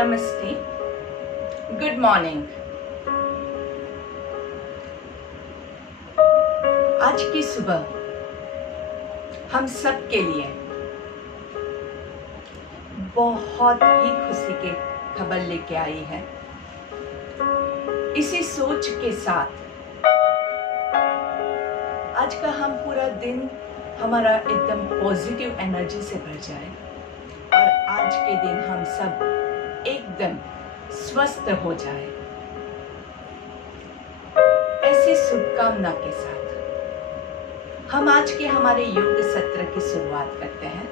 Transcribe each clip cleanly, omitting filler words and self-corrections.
नमस्ते, good morning. आज की सुबह हम सब के लिए बहुत ही खुशी की खबर लेके आई है। इसी सोच के साथ आज का हम पूरा दिन हमारा एकदम पॉजिटिव एनर्जी से भर जाए और आज के दिन हम सब एकदम स्वस्थ हो जाए, ऐसी शुभकामना के साथ हम आज के हमारे योग सत्र की शुरुआत करते हैं।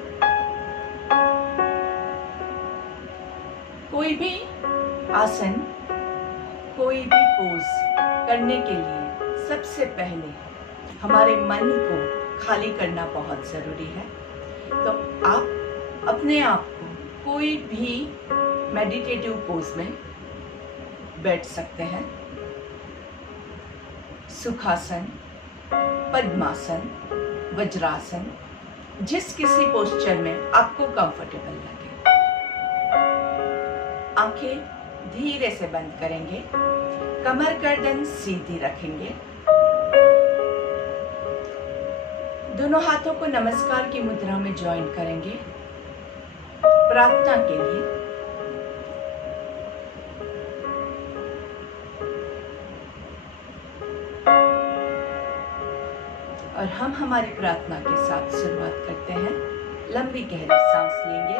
कोई भी आसन, कोई भी पोज करने के लिए सबसे पहले हमारे मन को खाली करना बहुत जरूरी है। तो आप अपने आप को कोई भी मेडिटेटिव पोज में बैठ सकते हैं। सुखासन, पद्मासन, वज्रासन, जिस किसी पोस्चर में आपको कंफर्टेबल लगे। आंखें धीरे से बंद करेंगे, कमर गर्दन सीधी रखेंगे, दोनों हाथों को नमस्कार की मुद्रा में ज्वाइन करेंगे। प्रार्थना के लिए और हम हमारी प्रार्थना के साथ शुरुआत करते हैं। लंबी गहरी सांस लेंगे।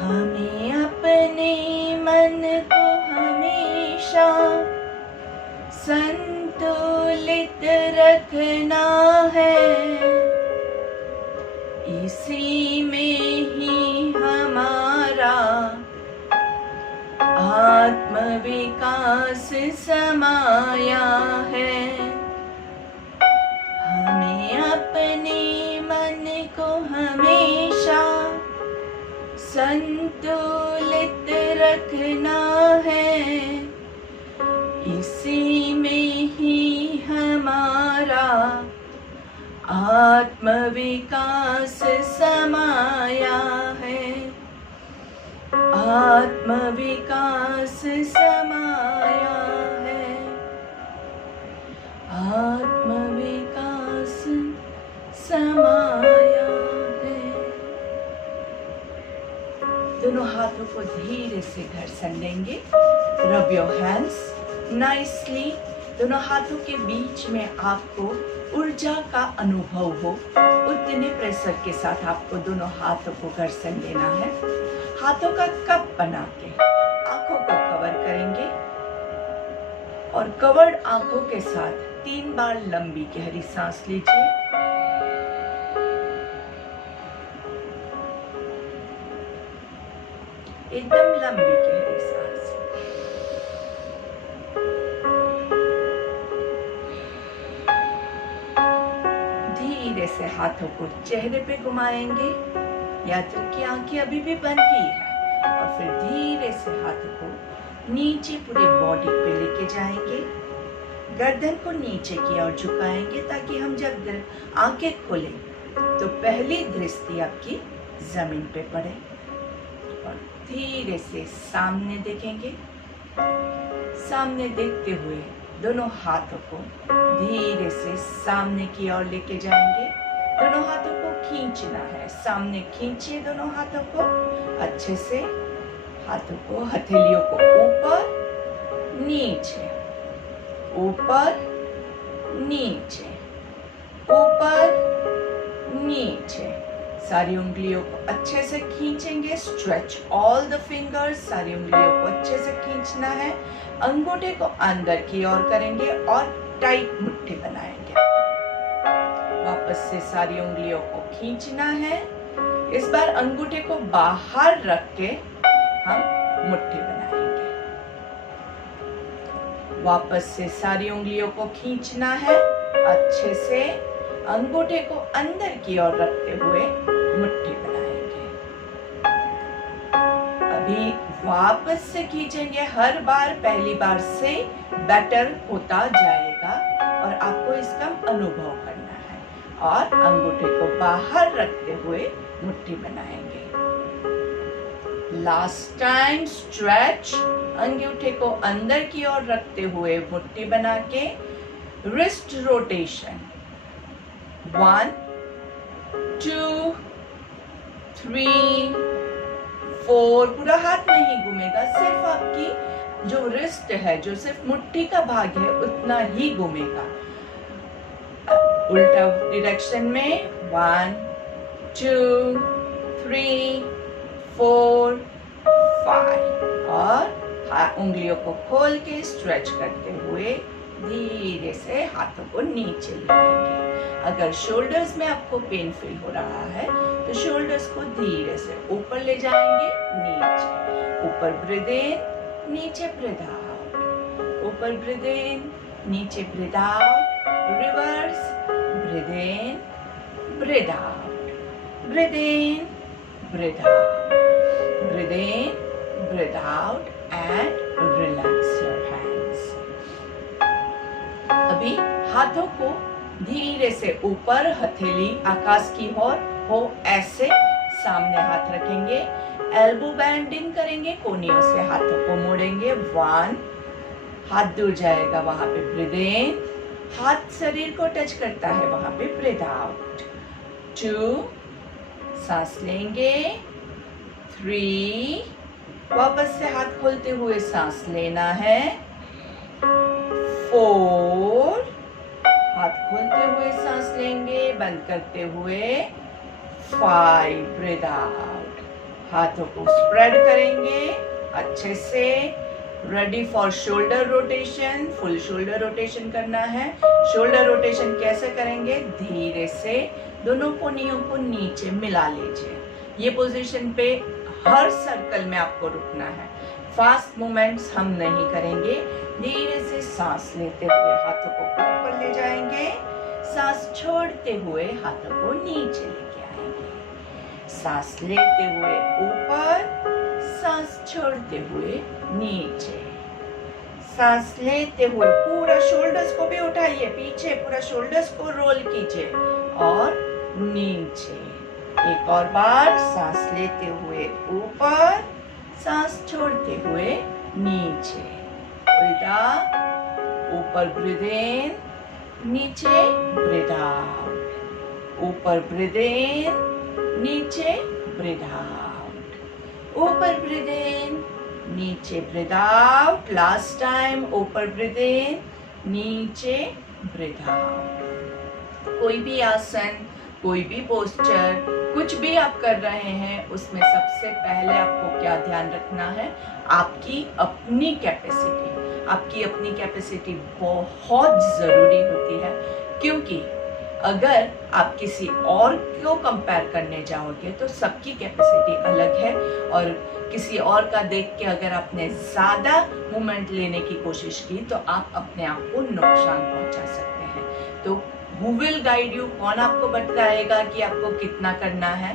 हमें अपने मन को हमेशा संतुलित रखना है, इसी में ही हमारा आत्मविकास समाया है। हमें अपने मन को हमेशा संतुलित रखना है, इसी में ही हमारा आत्मविकास समाया है। आत्मविकास समाया है, आत्मविकास समाया है। दोनों हाथों को धीरे से घर्षण देंगे। Rub your hands nicely. दोनों हाथों के बीच में आपको ऊर्जा का अनुभव हो, उतने प्रेशर के साथ आपको दोनों हाथों को घर्षण देना है। हाथों का कप बना के आंखों को कवर करेंगे और कवर्ड आंखों के साथ 3 बार लंबी गहरी सांस लीजिए। एकदम लंबी गहरी सांस। धीरे से हाथों को चेहरे पे घुमाएंगे। याद रखिए आंखें अभी भी बंद ही है और फिर धीरे से हाथों को नीचे पूरे बॉडी पे लेके जाएंगे। गर्दन को नीचे की ओर झुकाएंगे ताकि हम जब आंखें खोलें तो पहली दृष्टि आपकी जमीन पे पड़े और धीरे से सामने देखेंगे। सामने देखते हुए दोनों हाथों को धीरे से सामने की ओर लेके जाएंगे। दोनों हाथों को खींचना है, सामने खींचिए दोनों हाथों को अच्छे से। हाथों को, हथेलियों को ऊपर नीचे, ऊपर नीचे, ऊपर नीचे। सारी उंगलियों को अच्छे से खींचेंगे। Stretch all the fingers. सारी उंगलियों को अच्छे से खींचना है। अंगूठे को अंदर की ओर करेंगे और टाइट मुट्ठी बनाएंगे। वापस से सारी उंगलियों को खींचना है। इस बार अंगूठे को बाहर रख के हम मुट्ठी बनाएंगे। वापस से सारी उंगलियों को खींचना है अच्छे से। अंगूठे को अंदर की ओर रखते हुए मुट्ठी बनाएंगे। अभी वापस से खींचेंगे। हर बार पहली बार से बेटर होता जाएगा और आपको इसका अनुभव करना है। और अंगूठे को बाहर रखते हुए मुट्ठी बनाएंगे। लास्ट टाइम स्ट्रेच, अंगूठे को अंदर की ओर रखते हुए मुट्ठी बना के रिस्ट रोटेशन, 1 2 3 4, पूरा हाथ नहीं घूमेगा, सिर्फ आपकी जो रिस्ट है, जो सिर्फ मुट्ठी का भाग है, उतना ही घूमेगा। उल्टा डायरेक्शन में 1 2 3 4 5, और उंगलियों को खोल के स्ट्रेच करते हुए धीरे से हाथों को नीचे ले आएंगे। अगर शोल्डर्स में आपको पेन फील हो रहा है तो शोल्डर्स को धीरे से ऊपर ले जाएंगे, नीचे, ऊपर ब्रीथ इन, नीचे ब्रीथ आउट, ऊपर ब्रीथ इन, नीचे breathe out, reverse, breathe in, breathe out, breathe in, breathe out, breathe in, breathe out and relax your hands. अभी हाथों को धीरे से ऊपर, हथेली आकाश की ओर हो, ऐसे सामने हाथ रखेंगे, एल्बो बेंडिंग करेंगे, कोनियों से हाथों को मोड़ेंगे, 1, हाथ दूर जाएगा, वहां पे ब्रीथ इन, हाथ शरीर को टच करता है, वहां पे ब्रीथ आउट, 2, सांस लेंगे, 3, वापस से हाथ खोलते हुए सांस लेना है, 4, हाथ खोलते हुए सांस लेंगे, बंद करते हुए, 5, ब्रीथ आउट, हाथों को स्प्रेड करेंगे अच्छे से, ready for shoulder rotation, full shoulder rotation करना है। शोल्डर रोटेशन कैसे करेंगे? धीरे से दोनों कोनियों को नीचे मिला लीजिए, ये पोजीशन पे हर सर्कल में आपको रुकना है, फास्ट मूवमेंट्स हम नहीं करेंगे। धीरे से सांस लेते हुए हाथों को ऊपर ले जाएंगे, सांस छोड़ते हुए हाथों को नीचे लेके आएंगे, सांस लेते हुए ऊपर, सांस छोड़ते हुए नीचे, सांस लेते हुए पूरा शोल्डर्स को भी उठाइए पीछे, पूरा शोल्डर्स को रोल कीजिए और नीचे। एक और बार, सांस लेते हुए ऊपर, सांस छोड़ते हुए नीचे, उल्टा, ऊपर ब्रीथ इन, नीचे ब्रीथ आउट, ऊपर ब्रीथ इन, नीचे ब्रीथ आउट, ऊपर ब्रीथ इन, नीचे ब्रीथ आउट, लास्ट टाइम, ऊपर ब्रीथ इन, नीचे ब्रीथ आउट। कोई भी आसन, कोई भी पोस्चर, कुछ भी आप कर रहे हैं, उसमें सबसे पहले आपको क्या ध्यान रखना है? आपकी अपनी कैपेसिटी, आपकी अपनी कैपेसिटी बहुत जरूरी होती है, क्योंकि अगर आप किसी और को कंपेयर करने जाओगे तो सबकी कैपेसिटी अलग है, और किसी और का देख के अगर आपने ज्यादा मूवमेंट लेने की कोशिश की तो आप अपने आप को नुकसान पहुंचा सकते हैं। तो Who will guide you? कौन आपको बताएगा कि आपको कितना करना है?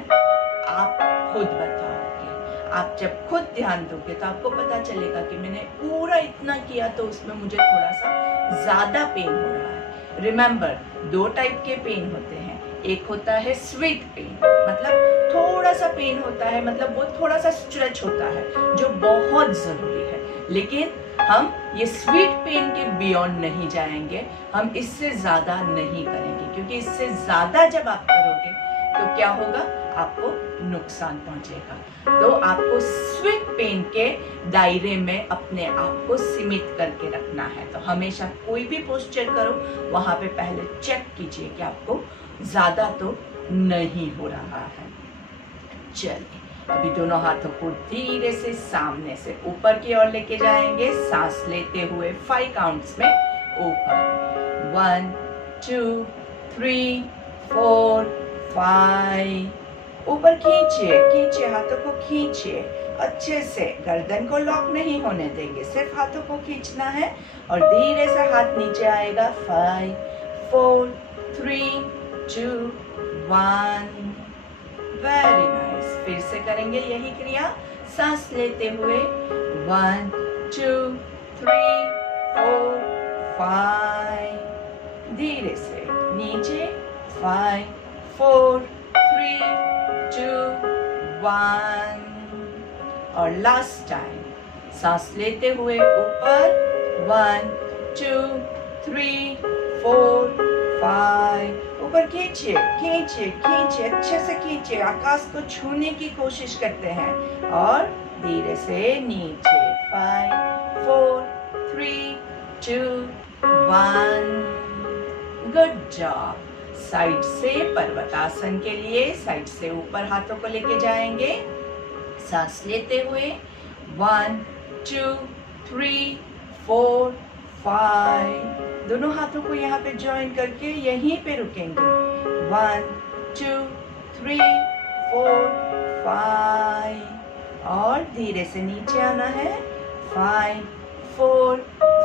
आप खुद बताओगे। आप जब खुद ध्यान दोगे तो आपको पता चलेगा कि मैंने पूरा इतना किया तो उसमें मुझे थोड़ा सा ज्यादा पेन हो रहा है। रिमेम्बर, 2 टाइप के पेन होते हैं, एक होता है स्वीट पेन, मतलब थोड़ा सा पेन होता है, मतलब वो थोड़ा सा स्ट्रेच होता है जो बहुत जरूरी है, लेकिन हम ये स्वीट पेन के बियॉन्ड नहीं जाएंगे, हम इससे ज्यादा नहीं करेंगे, क्योंकि इससे ज्यादा जब आप करोगे तो क्या होगा? आपको नुकसान पहुंचेगा। तो आपको स्वीट पेन के दायरे में अपने आप को सीमित करके रखना है। तो हमेशा कोई भी पोस्चर करो, वहां पे पहले चेक कीजिए कि आपको ज्यादा तो नहीं हो रहा है। चलिए, अभी दोनों हाथों को धीरे से सामने से ऊपर की ओर लेके जाएंगे, सांस लेते हुए 5 काउंट्स में ऊपर, 1 2 3 4 5, ऊपर खींचिए, खींचिए, हाथों को खींचिए अच्छे से, गर्दन को लॉक नहीं होने देंगे, सिर्फ हाथों को खींचना है और धीरे से हाथ नीचे आएगा। 5 4 3 2 1, वेरी नाइस। फिर से करेंगे यही क्रिया, सांस लेते हुए 1 2 3 4 5, धीरे से नीचे, 5 4 3 2 1, और लास्ट टाइम सांस लेते हुए ऊपर 1 2 3 4 5 ऊपर खींचिए खींचिए खींचिए, अच्छे से खींचिए, आकाश को छूने की कोशिश करते हैं और धीरे से नीचे 5 4 3 2 1 गुड जॉब। साइड से पर्वतासन के लिए साइड से ऊपर हाथों को लेके जाएंगे। सांस लेते हुए 1 2 3 4 5 दोनों हाथों को यहाँ पे ज्वाइन करके यहीं पे रुकेंगे। 1 2 3 4 5 और धीरे से नीचे आना है। 5 4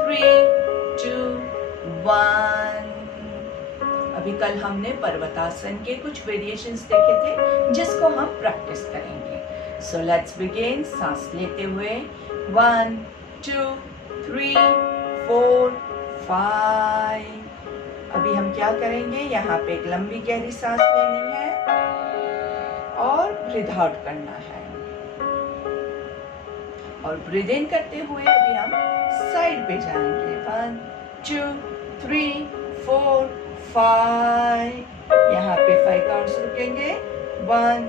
3 2 1। अभी कल हमने पर्वतासन के कुछ वेरिएशंस देखे थे जिसको हम प्रैक्टिस करेंगे। So let's begin. सांस लेते हुए 1 2 3 4 5। अभी हम क्या करेंगे, यहाँ पे एक लंबी गहरी सांस लेनी है और ब्रीथ आउट करना है और ब्रीथ इन करते हुए अभी हम साइड पे जाएंगे। 1 2 3 4 5। यहाँ पे 5 काउंट्स रुकेंगे। 1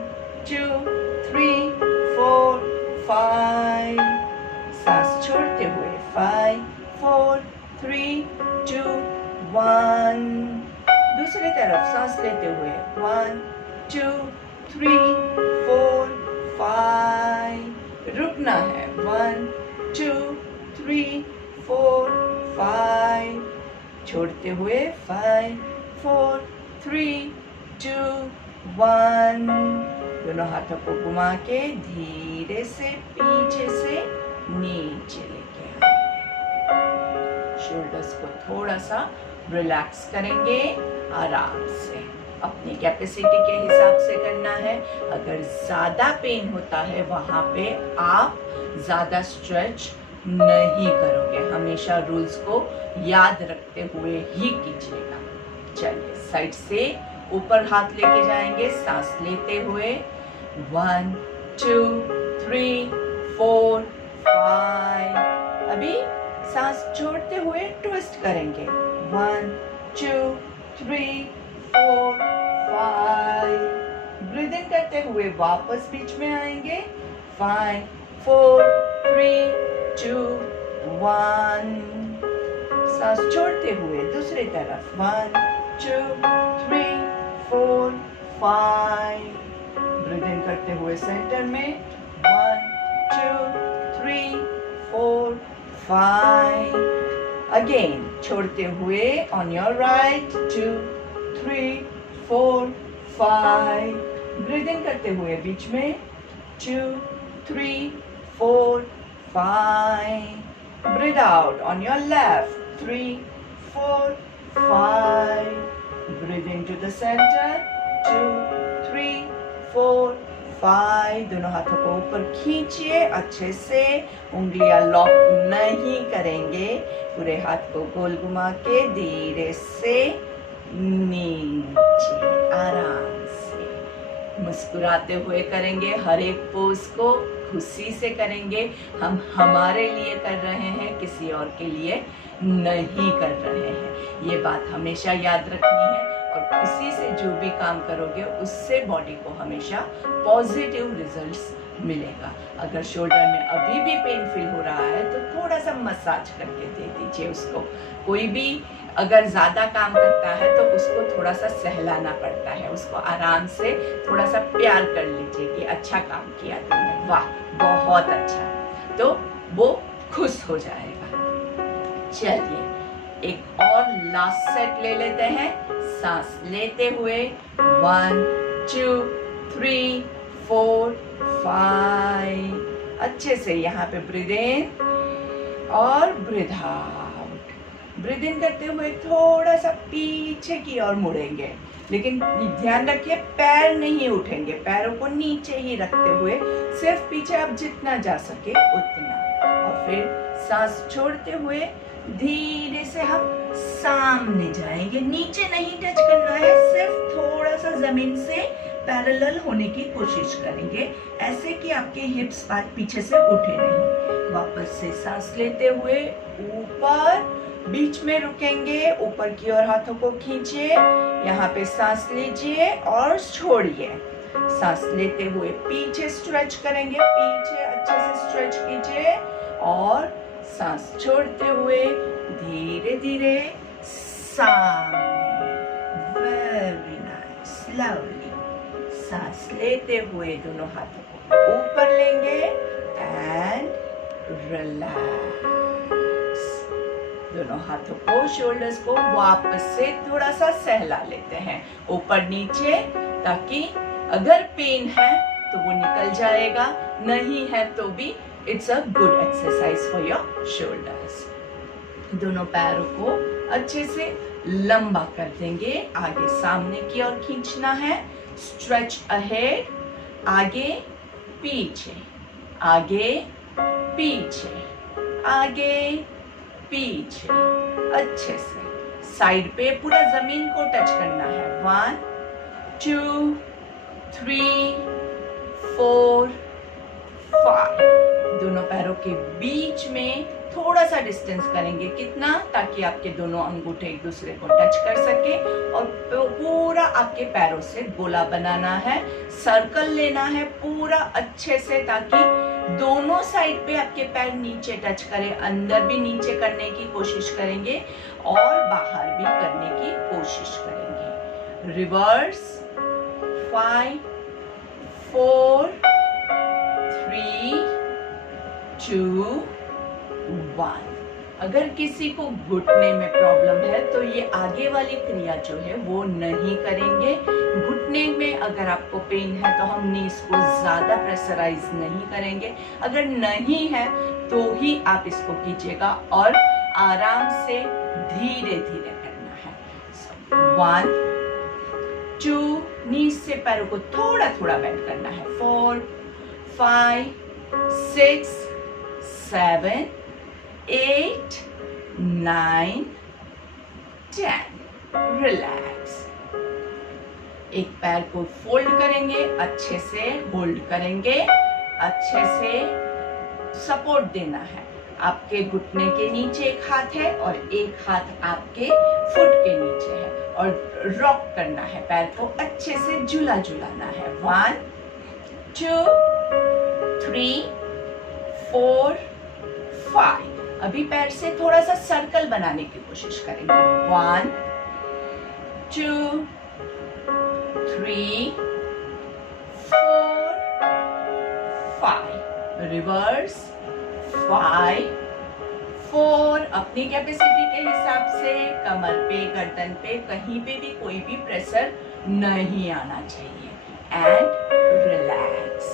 2 3 4 5। सांस छोड़ते हुए 5 4 3 2 1। दूसरी तरफ सांस लेते हुए 1 2 3 4 5। रुकना है। 1 2 3 4 5। छोड़ते हुए 5 4 3 2 1। दोनों हाथों को घुमा के धीरे से पीछे से नीचे लेके आएंगे। शोल्डर्स को थोड़ा सा रिलैक्स करेंगे आराम से, अपनी कैपेसिटी के हिसाब से करना है। अगर ज्यादा पेन होता है वहां पे आप ज्यादा स्ट्रेच नहीं करोगे। हमेशा रूल्स को याद रखते हुए ही कीजिएगा। चलिए साइड से ऊपर हाथ लेके जाएंगे। सांस लेते हुए 1 2 3 4 5। अभी सांस छोड़ते हुए ट्विस्ट करेंगे। 1 2 3 4 5। ब्रीथ इन करते हुए वापस बीच में आएंगे। 5 4 3 2 1। सांस छोड़ते हुए दूसरी तरफ 1 2 3 4 5। ब्रीथ इन करते हुए सेंटर में 1 2 3 4 5। अगेन छोड़ते हुए ऑन योर राइट 2 3 4 5। ब्रीथ इन करते हुए बीच में 2 3 4 5। Breathe out on your left 3 4 5. Breathe into the center 2 3 4 5। दोनों हाथों को ऊपर खींचिए अच्छे से, उंगलियां लॉक नहीं करेंगे। पूरे हाथ को गोल घुमा के धीरे से नीचे आराम से मुस्कुराते हुए करेंगे। हर एक पोज को खुशी से करेंगे। हम हमारे लिए कर रहे हैं, किसी और के लिए नहीं कर रहे हैं। ये बात हमेशा याद रखनी है और खुशी से जो भी काम करोगे उससे बॉडी को हमेशा पॉजिटिव रिजल्ट्स मिलेगा। अगर शोल्डर में अभी भी पेन फील हो रहा है तो थोड़ा सा मसाज करके दे दीजिए उसको। कोई भी अगर ज्यादा काम करता है तो उसको थोड़ा सा सहलाना पड़ता है, उसको आराम से थोड़ा सा प्यार कर लीजिए कि अच्छा काम किया तुमने, वाह बहुत अच्छा, तो वो खुश हो जाएगा। चलिए एक और लास्ट सेट ले लेते हैं। सांस लेते हुए 1 2 3 4 5। अच्छे से यहाँ पे ब्रीथ इन और ब्रीथ आउट। ब्रीथ इन करते हुए थोड़ा सा पीछे की ओर मुड़ेंगे, लेकिन ध्यान रखिए पैर नहीं उठेंगे, पैरों को नीचे ही रखते हुए सिर्फ पीछे आप जितना जा सके उतना। और फिर सांस छोड़ते हुए धीरे से हम सामने जाएंगे। नीचे नहीं टच करना है, सिर्फ थोड़ा सा जमीन से पैरेलल होने की कोशिश करेंगे, ऐसे कि आपके हिप्स पीछे से उठे नहीं। वापस से सांस लेते हुए ऊपर, बीच में रुकेंगे, ऊपर की ओर हाथों को खींचिए, यहाँ पे सांस लीजिए और छोड़िए। सांस लेते हुए पीछे स्ट्रेच करेंगे, पीछे अच्छे से स्ट्रेच कीजिए और सांस छोड़ते हुए धीरे धीरे सामने। Very nice, lovely. सांस लेते हुए दोनों हाथों को ऊपर लेंगे एंड रिलैक्स। दोनों हाथों को, शोल्डर्स को वापस से थोड़ा सा सहला लेते हैं ऊपर नीचे, ताकि अगर पेन है तो वो निकल जाएगा, नहीं है तो भी it's a good exercise for your shoulders. दोनों पैरों को अच्छे से लंबा कर देंगे, आगे सामने की ओर खींचना है। स्ट्रेच अहेड, आगे पीछे, आगे पीछे, आगे पीछे, अच्छे से साइड पे पूरा जमीन को टच करना है। 1 2 3 4 5। दोनों पैरों के बीच में थोड़ा सा डिस्टेंस करेंगे, कितना, ताकि आपके दोनों अंगूठे एक दूसरे को टच कर सके, और पूरा आपके पैरों से गोला बनाना है, सर्कल लेना है पूरा अच्छे से, ताकि दोनों साइड पे आपके पैर नीचे टच करें। अंदर भी नीचे करने की कोशिश करेंगे और बाहर भी करने की कोशिश करेंगे। रिवर्स। 5 4 3 2 1। अगर किसी को घुटने में प्रॉब्लम है तो ये आगे वाली क्रिया जो है वो नहीं करेंगे। घुटने में अगर आपको पेन है तो हम नीज को ज्यादा प्रेशराइज नहीं करेंगे। अगर नहीं है तो ही आप इसको कीजिएगा और आराम से धीरे धीरे करना है। 1 2, नीज से पैरों को थोड़ा थोड़ा बेंड करना है। 4 5 6 7 8 9 10। रिलैक्स। एक पैर को फोल्ड करेंगे, अच्छे से होल्ड करेंगे, अच्छे से सपोर्ट देना है। आपके घुटने के नीचे एक हाथ है और एक हाथ आपके फुट के नीचे है, और रॉक करना है, पैर को अच्छे से झूला झुलाना है। 1 2 3 4 5। अभी पैर से थोड़ा सा सर्कल बनाने की कोशिश करेंगे। 1 2 3 4 5। रिवर्स। 5 4। अपनी कैपेसिटी के हिसाब से कमर पे, गर्दन पे, कहीं पे भी कोई भी प्रेशर नहीं आना चाहिए। And relax.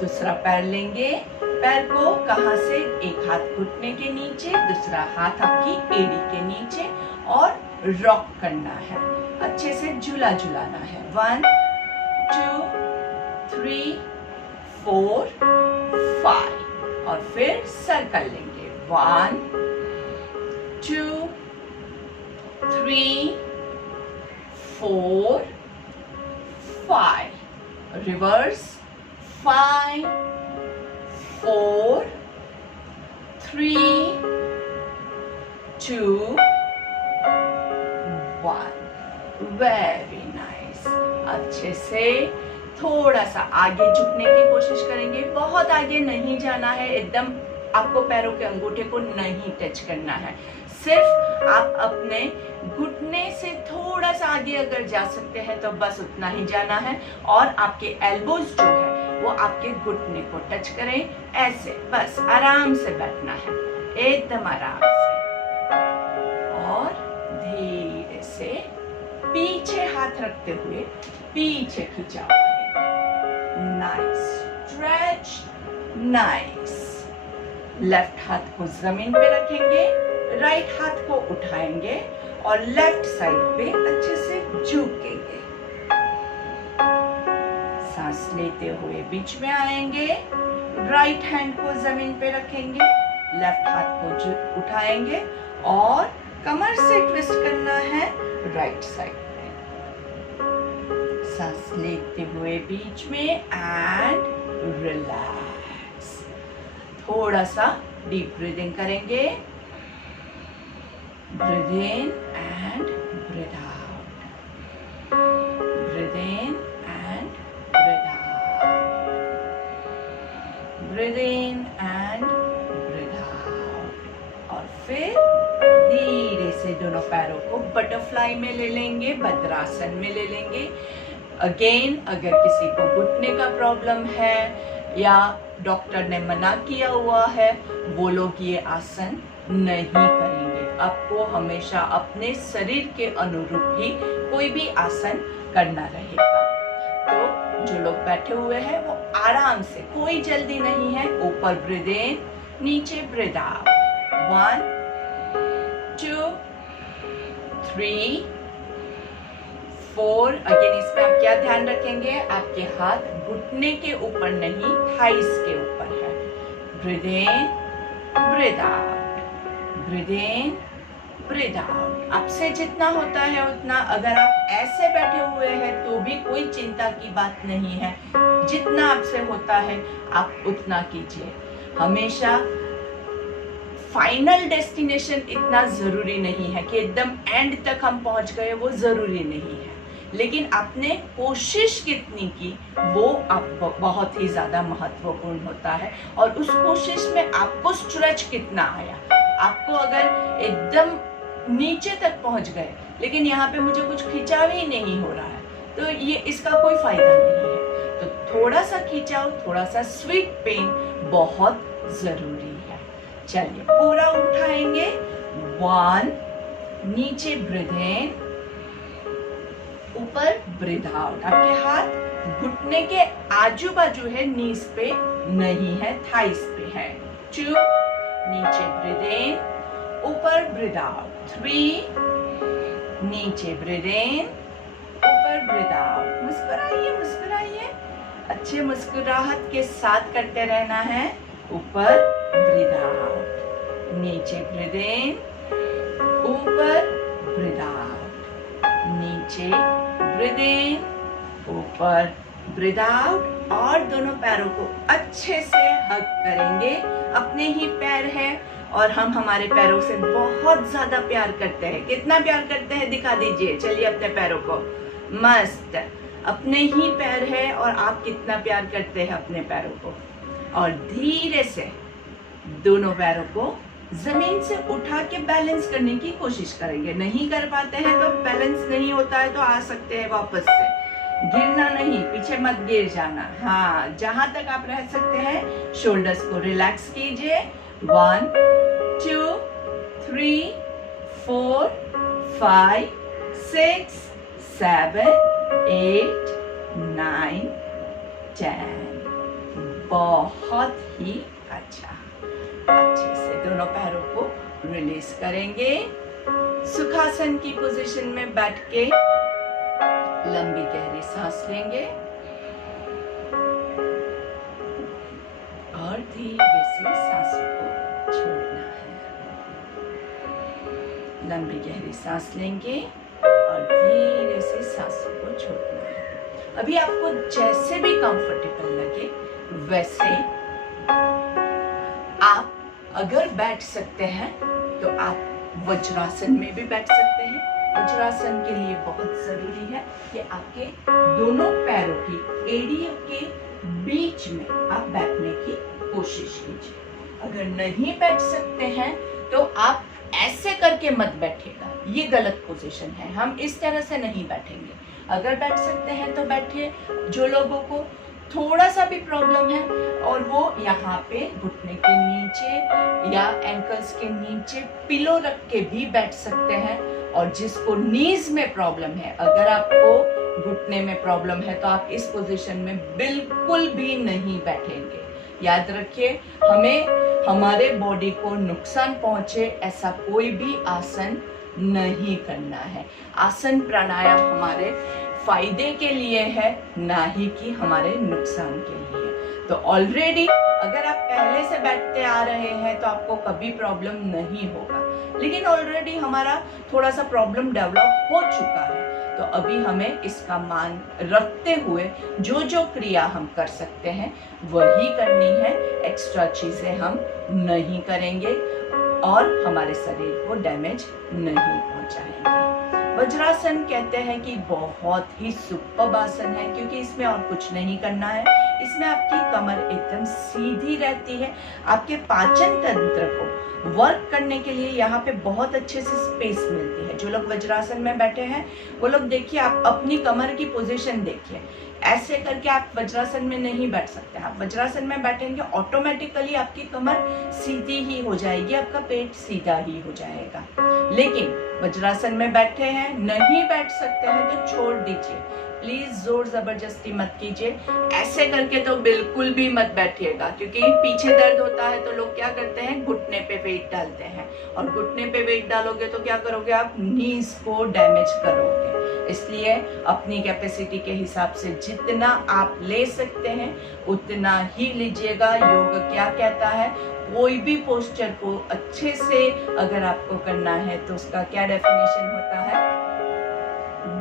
दूसरा पैर लेंगे, पैर को कहां से, एक हाथ घुटने के नीचे, दूसरा हाथ आपकी एड़ी के नीचे, और रॉक करना है, अच्छे से झूला झुलाना है। 1 2 3 4 5। और फिर सर्कल लेंगे। 1 2 3 4 5। रिवर्स। 5 4 3 2 1। Very nice. अच्छे से थोड़ा सा आगे झुकने की कोशिश करेंगे, बहुत आगे नहीं जाना है, एकदम आपको पैरों के अंगूठे को नहीं टच करना है। सिर्फ आप अपने घुटने से थोड़ा सा आगे अगर जा सकते हैं तो बस उतना ही जाना है, और आपके एल्बोज जो है वो आपके घुटने को टच करें, ऐसे बस आराम से बैठना है, एकदम आराम से, और धीरे से पीछे हाथ रखते हुए पीछे खिंचाव करेंगे। Nice stretch, nice. लेफ्ट हाथ को जमीन पे रखेंगे, राइट हाथ को उठाएंगे और लेफ्ट साइड पे अच्छे से झुकेंगे। सांस लेते हुए बीच में आएंगे, राइट हैंड को जमीन पे रखेंगे, लेफ्ट हाथ को उठाएंगे और कमर से ट्विस्ट करना है राइट साइड पे। सांस लेते हुए बीच में एंड रिलैक्स। थोड़ा सा डीप ब्रीदिंग करेंगे। Breathe in and breathe out, breathe in and breathe out, breathe in and breathe out. और फिर धीरे से दोनों पैरों को बटरफ्लाई में ले लेंगे, वज्रासन में ले लेंगे। अगेन, अगर किसी को घुटने का प्रॉब्लम है या डॉक्टर ने मना किया हुआ है, वो लोग ये आसन नहीं करेंगे। आपको हमेशा अपने शरीर के अनुरूप ही कोई भी आसन करना रहेगा। तो जो लोग बैठे हुए हैं वो आराम से, कोई जल्दी नहीं है, ऊपर ब्रीद इन, नीचे ब्रीद आउट। 1 2 3 4। अगेन इसमें आप क्या ध्यान रखेंगे, आपके हाथ घुटने के ऊपर नहीं, थाइस के ऊपर है। Breathe in, breathe out, breathe in, breathe out. आपसे जितना होता है उतना। अगर आप ऐसे बैठे हुए हैं तो भी कोई चिंता की बात नहीं है, जितना आपसे होता है आप उतना कीजिए। हमेशा फाइनल डेस्टिनेशन इतना जरूरी नहीं है कि एकदम एंड तक हम पहुंच गए, वो जरूरी नहीं है, लेकिन आपने कोशिश कितनी की वो आप बहुत ही ज्यादा महत्वपूर्ण होता है। और उस कोशिश में आपको स्ट्रेच कितना आया। आपको अगर एकदम नीचे तक पहुंच गए लेकिन यहाँ पे मुझे कुछ खिंचाव ही नहीं हो रहा है, तो ये इसका कोई फायदा नहीं है। तो थोड़ा सा खिंचाव, थोड़ा सा स्वीट पेन बहुत जरूरी है। चलिए पूरा उठाएंगे। 1, नीचे ब्रीद इन, ऊपर ब्रीद आउट। आपके हाथ घुटने के आजू बाजू है, नीज पे नहीं है, थाइस पे है। 2, नीचे ब्रीद इन, ऊपर ब्रीद आउट। 3, नीचे ब्रीद इन, ऊपर ब्रीद आउट। मुस्कुराइए, मुस्कुराइए, अच्छे मुस्कुराहट के साथ करते रहना है। ऊपर ब्रीद आउट, नीचे ब्रीद इन, ऊपर ब्रीद आउट, नीचे ब्रीद इन, ऊपर ब्रीद आउट। और दोनों पैरों को अच्छे से हग करेंगे। अपने ही पैर है और हम हमारे पैरों से बहुत ज्यादा प्यार करते हैं। कितना प्यार करते हैं दिखा दीजिए। चलिए अपने पैरों को, मस्त, अपने ही पैर है और आप कितना प्यार करते हैं अपने पैरों को। और धीरे से दोनों पैरों को जमीन से उठा के बैलेंस करने की कोशिश करेंगे। नहीं कर पाते हैं तो, बैलेंस नहीं होता है तो आ सकते हैं वापस से। गिरना नहीं, पीछे मत गिर जाना। हाँ, जहां तक आप रह सकते हैं शोल्डर्स को रिलैक्स कीजिए। 1 2 3 4 5 6 7 8 9 10। बहुत ही अच्छा। अच्छे से दोनों पैरों को रिलीज करेंगे। सुखासन की पोजीशन में बैठ के लंबी गहरी सांस लेंगे और धीरे से सांसों को छोड़ना है। लंबी गहरी सांस लेंगे और धीरे से सांसों को छोड़ना है। अभी आपको जैसे भी कंफर्टेबल लगे वैसे आप अगर बैठ सकते हैं तो आप वज्रासन में भी बैठ सकते हैं। वज्रासन के लिए बहुत जरूरी है कि आपके दोनों पैरों की एड़ियों के बीच में आप बैठने की कोशिश कीजिए। अगर नहीं बैठ सकते हैं तो आप ऐसे करके मत बैठिएगा, ये गलत पोजीशन है। हम इस तरह से नहीं बैठेंगे। अगर बैठ सकते हैं तो बैठिए। जो लोगों को थोड़ा सा भी प्रॉब्लम है और वो यहाँ पे घुटने के नीचे या एंकल्स के नीचे पिलो रख के भी बैठ सकते हैं। और जिसको नीज में प्रॉब्लम है, अगर आपको घुटने में प्रॉब्लम है तो आप इस पोजीशन में बिल्कुल भी नहीं बैठेंगे। याद रखिए, हमें हमारे बॉडी को नुकसान पहुंचे ऐसा कोई भी आसन नहीं करना है। आसन प्राणायाम हमारे फायदे के लिए है, ना ही कि हमारे नुकसान के लिए। तो ऑलरेडी अगर आप पहले से बैठते आ रहे हैं तो आपको कभी प्रॉब्लम नहीं होगा, लेकिन ऑलरेडी हमारा थोड़ा सा प्रॉब्लम डेवलप हो चुका है तो अभी हमें इसका मान रखते हुए जो जो क्रिया हम कर सकते हैं वही करनी है। एक्स्ट्रा चीजें हम नहीं करेंगे और हमारे शरीर को डैमेज नहीं पहुंचाएंगे। वज्रासन कहते हैं कि बहुत ही सुपर्ब आसन है, क्योंकि इसमें और कुछ नहीं करना है। इसमें आपकी कमर एकदम सीधी रहती है। आपके पाचन तंत्र को वर्क करने के लिए यहाँ पे बहुत अच्छे से स्पेस मिलती है। जो लोग वज्रासन में बैठे हैं वो लोग देखिए, आप अपनी कमर की पोजीशन देखिए। ऐसे करके आप वज्रासन में नहीं बैठ सकते। आप वज्रासन में बैठेंगे ऑटोमेटिकली आपकी कमर सीधी ही हो जाएगी, आपका पेट सीधा ही हो जाएगा। लेकिन वज्रासन में बैठे हैं, नहीं बैठ सकते हैं तो छोड़ दीजिए। प्लीज जोर जबरदस्ती मत कीजिए। ऐसे करके तो बिल्कुल भी मत बैठिएगा, क्योंकि पीछे दर्द होता है तो लोग क्या करते हैं, घुटने पे वेट डालते हैं, और घुटने पे वेट डालोगे तो क्या करोगे, आप नीज को डैमेज करोगे। इसलिए अपनी कैपेसिटी के हिसाब से जितना आप ले सकते हैं उतना ही लीजिएगा। योग क्या कहता है, कोई भी पोस्चर को अच्छे से अगर आपको करना है तो उसका क्या डेफिनेशन होता है,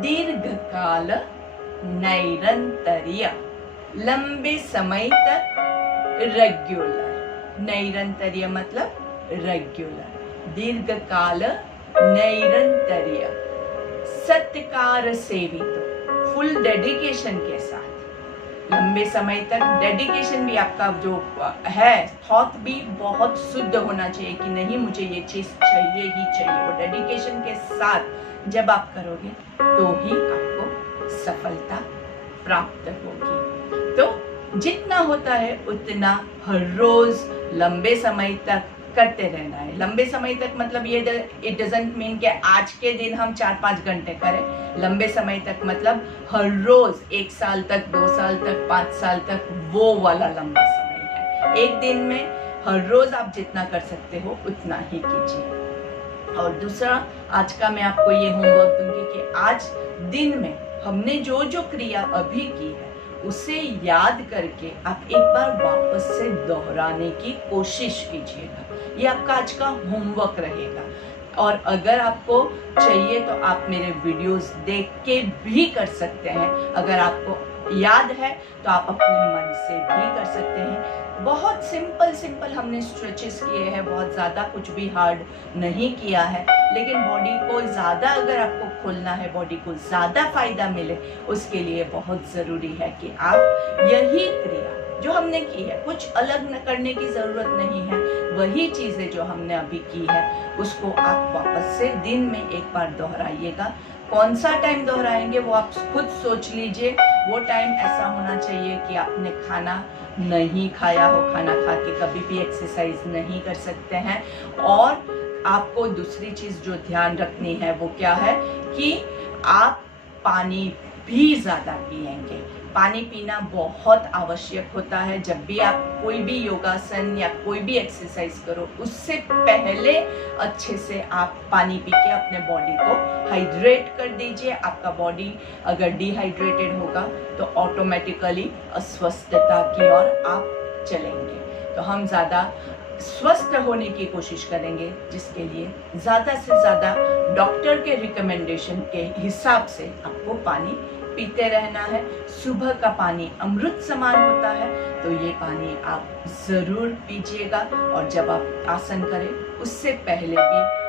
दीर्घकाल नैरंतर्य, लंबे समय तक रेगुलर। नैरंतर्य मतलब रेगुलर, दीर्घकाल नैरंतर्य, सत्कार सेवित, फुल डेडिकेशन के साथ, लंबे समय तक। डेडिकेशन भी आपका जो है, थॉट भी बहुत शुद्ध होना चाहिए कि नहीं मुझे ये चीज चाहिए ही चाहिए। वो डेडिकेशन के साथ जब आप करोगे तो ही आपको सफलता प्राप्त होगी। तो जितना होता है उतना हर रोज लंबे समय तक करते रहना है। लंबे समय तक मतलब ये इट डजंट मीन कि आज के दिन हम 4-5 घंटे करें। लंबे समय तक मतलब हर रोज 1 साल तक, 2 साल तक, 5 साल तक, वो वाला लंबा समय है। एक दिन में हर रोज आप जितना कर सकते हो उतना ही कीजिए। और दूसरा, आज का मैं आपको ये होमवर्क दूंगी कि आज दिन में हमने जो जो क्रिया अभी की है उसे याद करके आप एक बार वापस से दोहराने की कोशिश कीजिएगा। ये आपका आज का होमवर्क रहेगा। और अगर आपको चाहिए तो आप मेरे वीडियोस देख के भी कर सकते हैं। अगर आपको याद है तो आप अपने मन से भी कर सकते हैं। बहुत सिंपल हमने स्ट्रेचेस किए हैं, बहुत ज़्यादा कुछ भी हार्ड नहीं किया है। लेकिन बॉडी को ज़्यादा अगर आपको खोलना है, बॉडी को ज़्यादा फायदा मिले, उसके लिए बहुत ज़रूरी है कि आप यही क्रिया जो हमने की है, कुछ अलग न करने की ज़रूरत नहीं है। वही चीज़ें जो हमने अभी की है उसको आप वापस से दिन में एक बार दोहराइएगा। कौन सा टाइम दोहराएंगे वो आप खुद सोच लीजिए। वो टाइम ऐसा होना चाहिए कि आपने खाना नहीं खाया हो, खाना खा के कभी भी एक्सरसाइज नहीं कर सकते हैं। और आपको दूसरी चीज जो ध्यान रखनी है वो क्या है कि आप पानी भी ज्यादा पिएंगे। पानी पीना बहुत आवश्यक होता है। जब भी आप कोई भी योगासन या कोई भी एक्सरसाइज करो उससे पहले अच्छे से आप पानी पी के अपने बॉडी को हाइड्रेट कर दीजिए। आपका बॉडी अगर डिहाइड्रेटेड होगा तो ऑटोमेटिकली अस्वस्थता की ओर आप चलेंगे। तो हम ज़्यादा स्वस्थ होने की कोशिश करेंगे, जिसके लिए ज़्यादा से ज़्यादा डॉक्टर के रिकमेंडेशन के हिसाब से आपको पानी पीते रहना है। सुबह का पानी अमृत समान होता है, तो ये पानी आप ज़रूर पीजिएगा। और जब आप आसन करें उससे पहले भी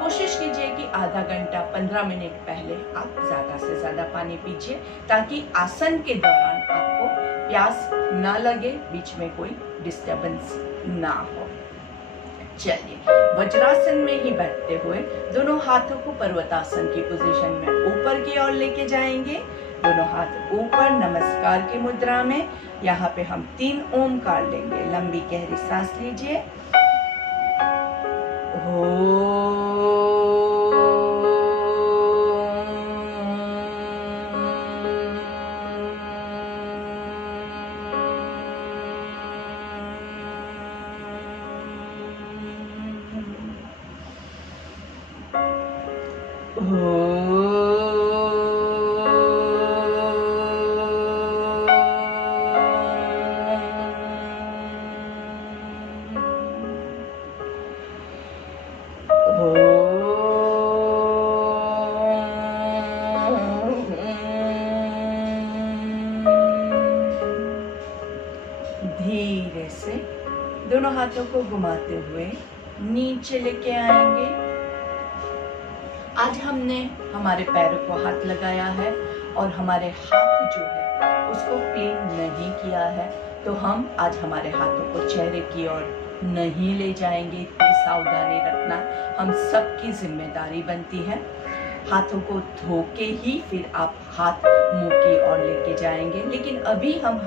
कोशिश कीजिए कि आधा घंटा 15 मिनट पहले आप ज़्यादा से ज़्यादा पानी पीजिए, ताकि आसन के दौरान आपको प्यास ना लगे, बीच में कोई डिस्टर्बेंस ना हो। चलिए, वज्रासन में ही बैठते हुए दोनों हाथों को पर्वतासन की पोजीशन में ऊपर की ओर लेके जाएंगे। दोनों हाथ ऊपर नमस्कार की मुद्रा में। यहाँ पे हम 3 ओमकार लेंगे। लंबी गहरी सांस लीजिए। Oh हाथों को घुमाते हुए नीचे लेके आएंगे। आज हमने हमारे पैरों को हाथ लगाया है और हमारे हाथ जो है उसको क्लीन नहीं किया है, तो हम आज हमारे हाथों को चेहरे की ओर नहीं ले जाएंगे। इतनी सावधानी रखना हम सबकी जिम्मेदारी बनती है। हाथों को धो के ही फिर आप हाथ मुंह की ओर लेके जाएंगे, लेकिन अभी हम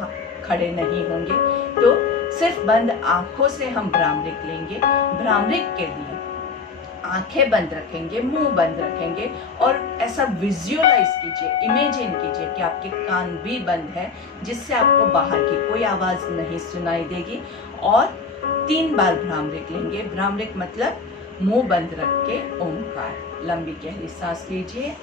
खड़े नहीं होंगे, तो सिर्फ बंद आंखों से हम भ्रामरिक लेंगे। भ्रामरिक के लिए आंखें बंद रखेंगे, मुंह बंद रखेंगे और ऐसा विजुअलाइज कीजिए, इमेजिन कीजिए कि आपके कान भी बंद है, जिससे आपको बाहर की कोई आवाज नहीं सुनाई देगी। और 3 बार भ्रामरिक लेंगे। भ्रामरिक मतलब मुंह बंद रख के ओमकार। लंबी गहरी सांस लीजिए।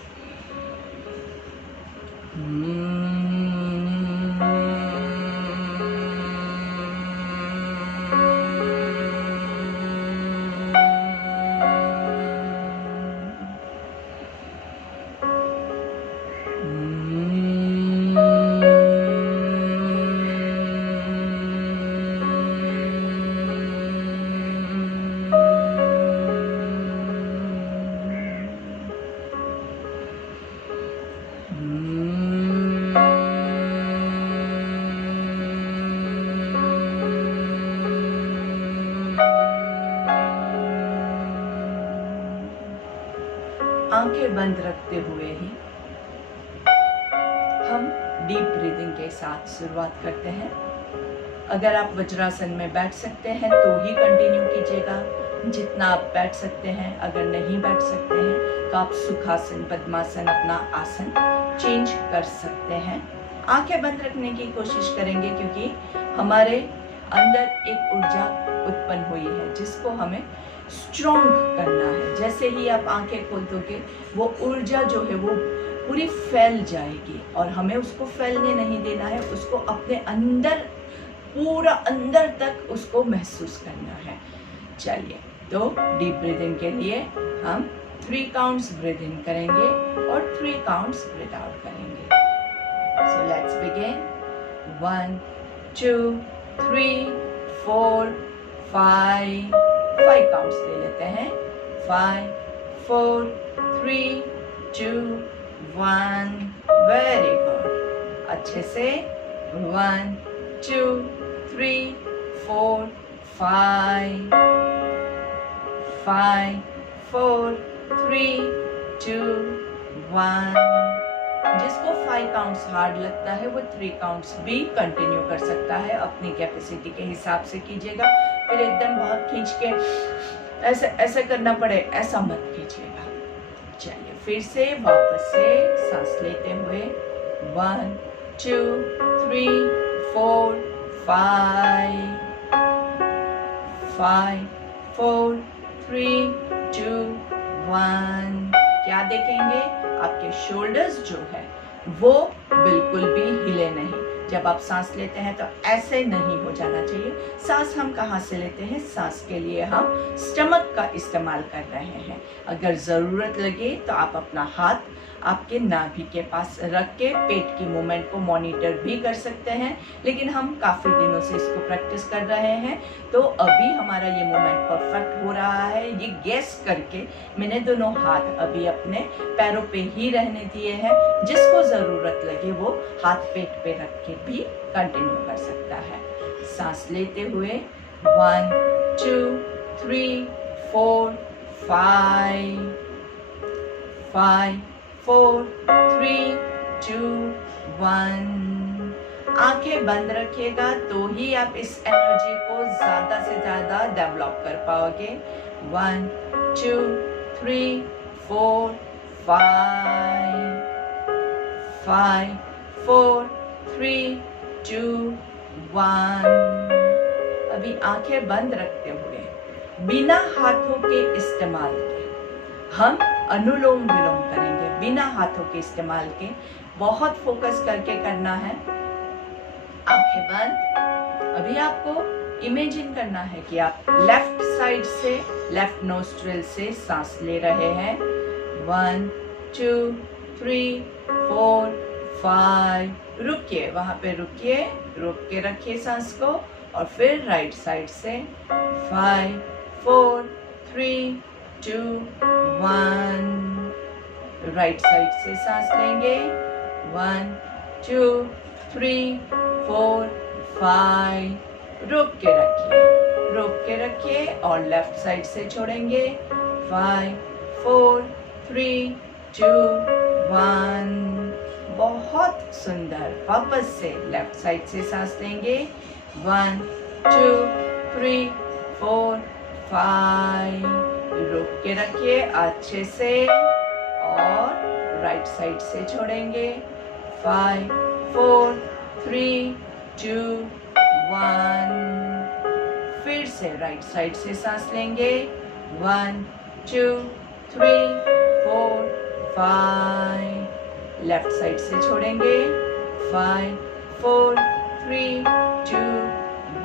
आंखें बंद रखते हुए ही हम डीप ब्रीदिंग के साथ शुरुआत करते हैं। अगर आप वज्रासन में बैठ सकते हैं तो ही कंटिन्यू कीजिएगा, जितना आप बैठ सकते हैं। अगर नहीं बैठ सकते हैं तो आप सुखासन, पद्मासन, अपना आसन चेंज कर सकते हैं। आंखें बंद रखने की कोशिश करेंगे क्योंकि हमारे अंदर एक ऊर्जा उत्पन्न हुई है जिसको हमें स्ट्रॉन्ग करना है। जैसे ही आप आंखें खोल दोगे वो ऊर्जा जो है वो पूरी फैल जाएगी और हमें उसको फैलने नहीं देना है, उसको अपने अंदर, पूरा अंदर तक उसको महसूस करना है। चलिए, तो डीप ब्रीदिंग के लिए हम 3 काउंट्स ब्रीद इन करेंगे और 3 काउंट्स ब्रीद आउट करेंगे। So let's begin. 1 2 3 4 5 काउंट्स ले लेते हैं। 5 4 3 2 1। Very good. अच्छे से 1 2 3 4 5 5 4 3 2 1। जिसको 5 काउंट्स हार्ड लगता है वो 3 काउंट्स भी कंटिन्यू कर सकता है। अपनी कैपेसिटी के हिसाब से कीजिएगा। फिर एकदम बहुत खींच के ऐसे करना पड़े ऐसा मत कीजिएगा। चलिए, फिर से वापस से सांस लेते हुए 1 2 3 4 5 5 4 3 2 1। क्या देखेंगे? आपके शोल्डर्स जो है वो बिल्कुल भी हिले नहीं। जब आप सांस लेते हैं तो ऐसे नहीं हो जाना चाहिए। सांस हम कहाँ से लेते हैं? सांस के लिए हम स्टमक का इस्तेमाल कर रहे हैं। अगर ज़रूरत लगे तो आप अपना हाथ आपके नाभि के पास रख के पेट की मूवमेंट को मॉनिटर भी कर सकते हैं, लेकिन हम काफ़ी दिनों से इसको प्रैक्टिस कर रहे हैं तो अभी हमारा ये मूवमेंट परफेक्ट हो रहा है। ये गैस करके मैंने दोनों हाथ अभी अपने पैरों पे ही रहने दिए हैं। जिसको ज़रूरत लगे वो हाथ पेट पे रख के भी कंटिन्यू कर सकता है। सांस लेते हुए 1 2 3 4 5 5 4 3 2 1। आंखें बंद रखिएगा तो ही आप इस एनर्जी को ज़्यादा से ज़्यादा डेवलप कर पाओगे। 1 2 3 4 5 5 4 3 2 1। अभी आंखें बंद रखते हुए बिना हाथों के इस्तेमाल के हम अनुलोम विलोम करेंगे। बिना हाथों के इस्तेमाल के बहुत फोकस करके करना है। आंखें बंद। अभी आपको इमेजिन करना है कि आप लेफ्ट साइड से, लेफ्ट नोस्ट्रिल से सांस ले रहे हैं। 1 2 3 4 5। रुकिए, वहां पे रुकिए, रोक के रखिए सांस को। और फिर राइट साइड से 5 4 3 2 1। राइट साइड से सांस लेंगे 1 2 3 4 5। रोक के रखिए और लेफ्ट साइड से छोड़ेंगे 5 4 3 2 1। बहुत सुंदर। वापस से लेफ्ट साइड से सांस लेंगे 1 2 3 4 5। रोक के रखिए अच्छे से और राइट साइड से छोड़ेंगे 5 4 3 2 1। फिर से राइट साइड से सांस लेंगे 1 2 3 4 5। लेफ्ट साइड से छोड़ेंगे 5 4 3 2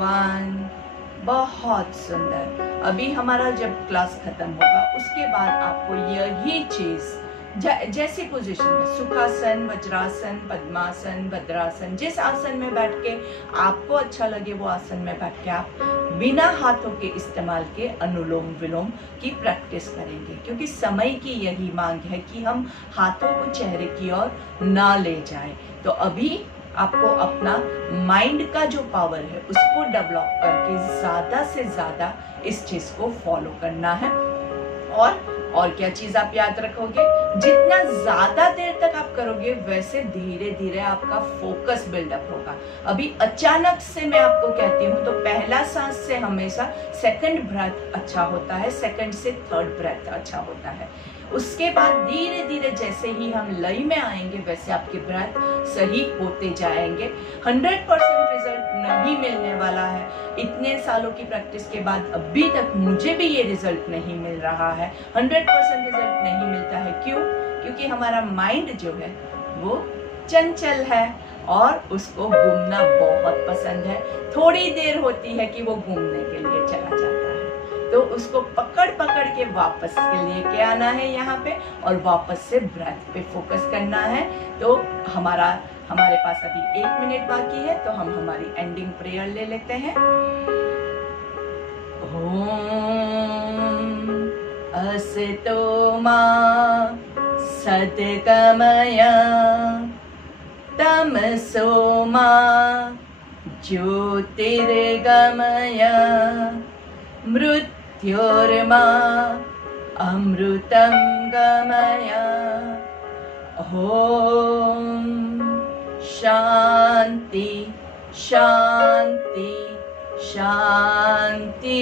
1। बहुत सुंदर। अभी हमारा जब क्लास खत्म होगा उसके बाद आपको यही चीज जैसी पोजीशन में सुखासन, वज्रासन, पद्मासन, भद्रासन, जिस आसन में बैठ के आपको अच्छा लगे वो आसन में बैठ के आप बिना हाथों के इस्तेमाल के अनुलोम विलोम की प्रैक्टिस करेंगे, क्योंकि समय की यही मांग है कि हम हाथों को चेहरे की ओर ना ले जाएं। तो अभी आपको अपना माइंड का जो पावर है उसको डेवलप करके ज्यादा से ज्यादा इस चीज को फॉलो करना है। और क्या चीज आप याद रखोगे, जितना ज्यादा देर तक आप करोगे वैसे धीरे धीरे आपका फोकस बिल्डअप होगा। अभी अचानक से मैं आपको कहती हूँ तो पहला सांस से हमेशा सेकंड ब्रेथ अच्छा होता है, सेकंड से थर्ड ब्रेथ अच्छा होता है। उसके बाद धीरे धीरे जैसे ही हम लय में आएंगे वैसे आपके ब्रेथ सही होते जाएंगे। 100% रिजल्ट नहीं मिलने वाला है। इतने सालों की प्रैक्टिस के बाद अभी तक मुझे भी ये रिजल्ट नहीं मिल रहा है। 100% रिजल्ट नहीं मिलता है। क्यों? क्योंकि हमारा माइंड जो है वो चंचल है और उसको घूमना बहुत पसंद है। थोड़ी देर होती है कि वो घूमने के लिए चला जाता है, तो उसको पकड़ के वापस के लिए के आना है यहाँ पे और वापस से ब्रेथ पे फोकस करना है। तो हमारे पास अभी 1 मिनट बाकी है, तो हम हमारी एंडिंग प्रेयर ले लेते हैं। ओम असतो मा सद्गमय तमसो मा ज्योतिर्गमय मृत्योर्मा अमृतं गमय। ओम शांति शांति शांति।